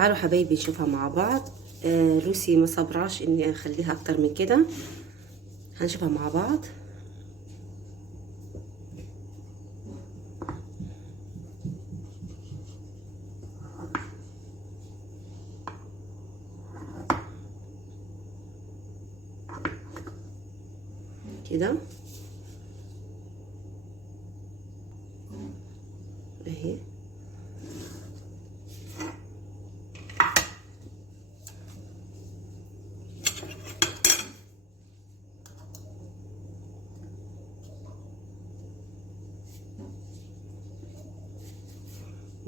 تعالوا حبايبي نشوفها مع بعض. لوسي ما صبراش اني اخليها اكتر من كده. هنشوفها مع بعض. كده اهي.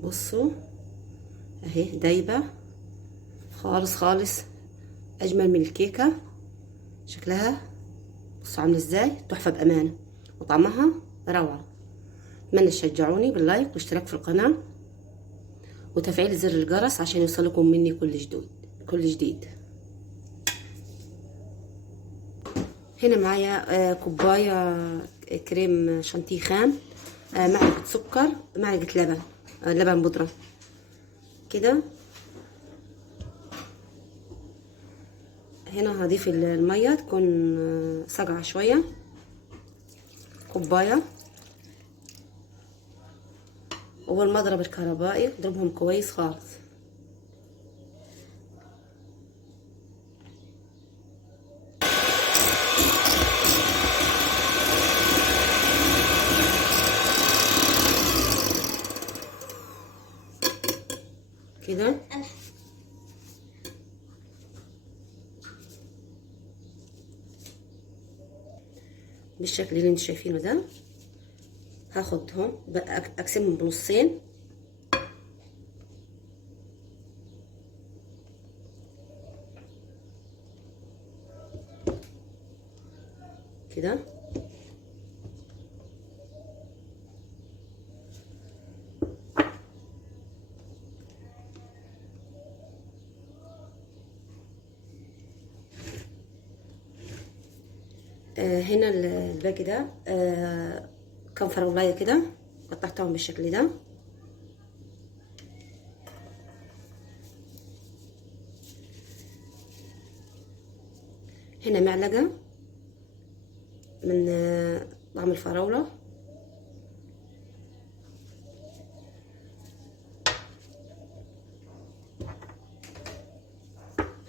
بصوا اهي دايبه خالص خالص، اجمل من الكيكه شكلها. بصوا عامله ازاي، تحفه بامانه، وطعمها روعه. اتمنى تشجعوني باللايك واشتراك في القناه وتفعيل زر الجرس عشان يوصلكم مني كل جديد. هنا معايا كوبايه كريم شانتيه خام، معلقه سكر، معلقه لبن، لبن بودره كده. هنا هضيف الميه تكون ساقعه شويه، كوبايه. والمضرب الكهربائي اضربهم كويس خالص. كده بالشكل اللي انتوا شايفينه ده. هاخدهم اقسمهم بنصين كده. هنا الباقي ده كام فراولايه كده، قطعتهم بالشكل ده. هنا معلقه من طعم الفراوله.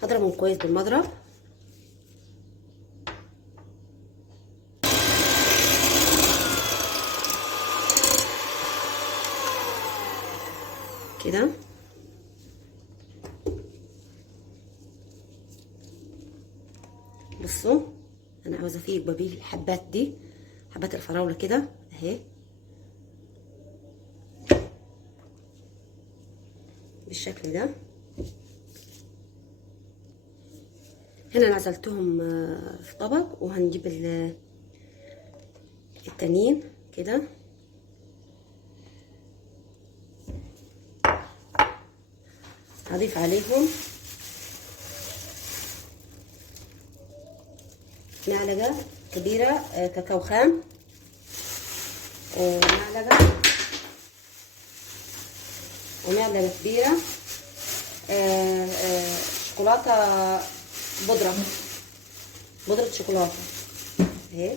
هضربهم كويس بالمضرب. كده بصوا، انا عاوزه فيه بابيل الحبات دي، حبات الفراوله كده اهي بالشكل ده. هنا نزلتهم في طبق، وهنجيب التانيين كده. هضيف عليهم معلقة كبيرة كاكاو خام، ومعلقة كبيرة شوكولاتة بودرة شوكولاتة اهي،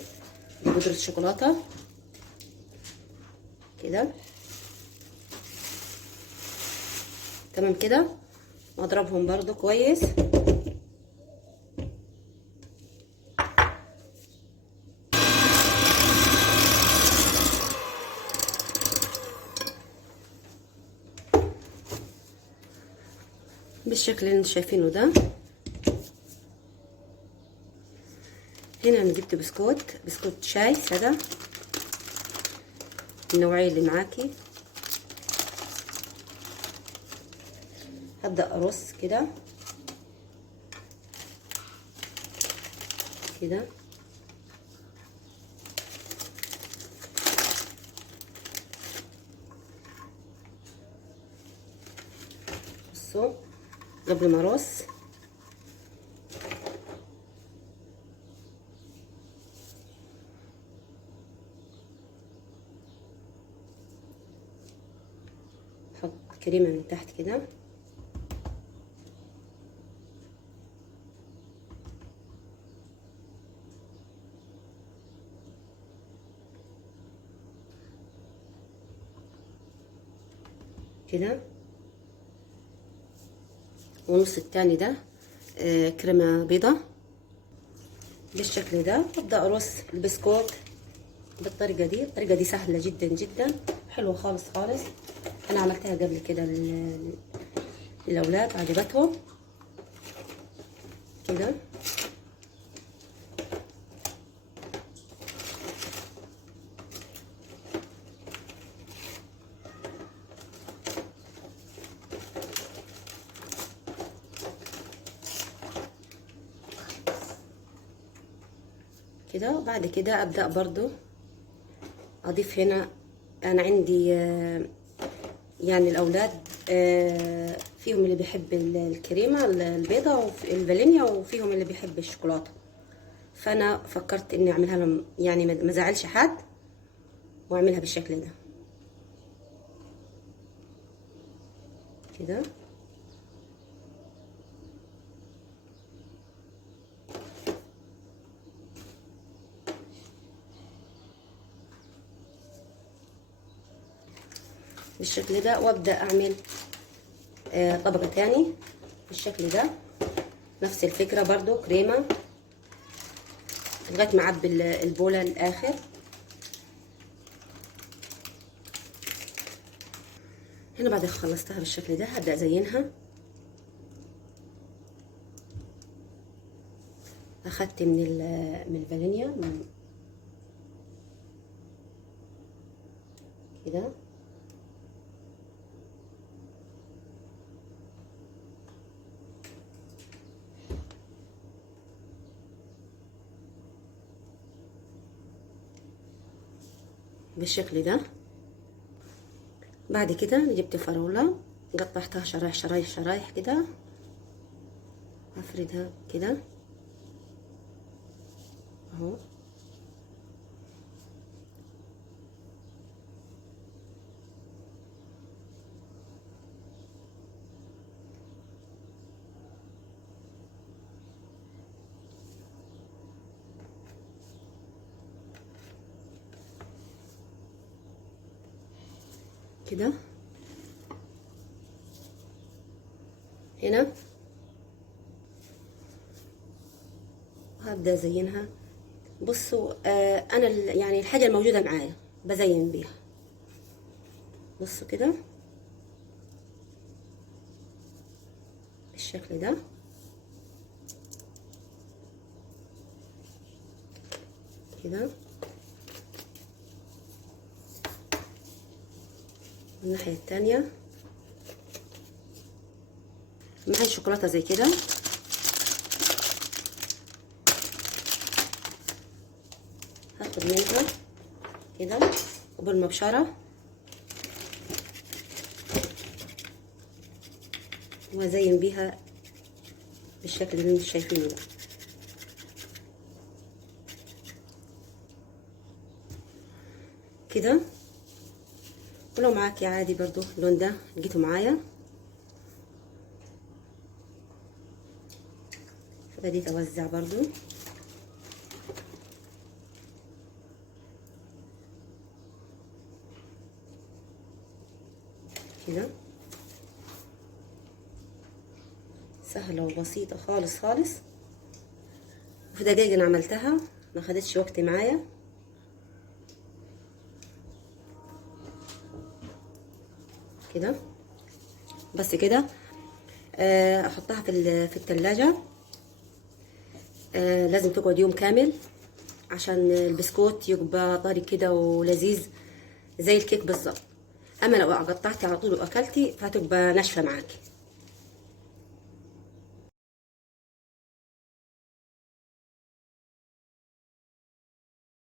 بودرة شوكولاتة كده. تمام كده. واضربهم برضو كويس. بالشكل اللي انتوا شايفينه ده. هنا انا جبت بسكوت شاي ساده، النوعيه اللي معاكي. هبدأ ارص كده كده. بصوا قبل ما ارص احط كريمه من تحت كده كده، ونص التاني ده كريمة بيضة بالشكل ده. ابدأ ارص البسكوت بالطريقة دي. الطريقة دي سهلة جدا جدا، حلوة خالص خالص. انا عملتها قبل كده للاولاد، عجبتهم كده. كده بعد كده ابدأ برضو اضيف هنا. انا عندي يعني الاولاد فيهم اللي بيحب الكريمه البيضه والفانيليا، وفيهم اللي بيحب الشوكولاته. فانا فكرت اني اعملها لهم، يعني ما زعلش حد، واعملها بالشكل ده كده. بالشكل ده، وابدا اعمل طبقه تاني بالشكل ده، نفس الفكره برضو كريمه لغايه ما اعبي البوله للاخر. هنا بعد ما خلصتها بالشكل ده هبدا ازينها. اخدت من الفانيليا كده، بالشكل ده. بعد كده جبت فراولة قطعتها شرايح شرايح شرايح كده، هفردها كده اهو. كده هنا هبدأ ازينها. بصوا انا يعني الحاجة الموجودة معايا بزين بيها. بصوا كده بالشكل ده كده. الناحية التانية معايا شوكولاتة زي كده، هاخد منها كده وبالمبشرة وازين بيها بالشكل اللي انتم شايفينه ده. كده. ولو معاكي عادي برضو اللون ده لقيته معايا، فبديت اوزع برضو كده. سهلة وبسيطة خالص خالص، وفي دقايق انا عملتها، ما خدتش وقت معايا كده. بس كده احطها في التلاجة. لازم تقعد يوم كامل عشان البسكوت يبقى طري كده ولذيذ زي الكيك بالظبط. اما لو قطعتي على طول واكلتي فهتبقى ناشفه معاكي.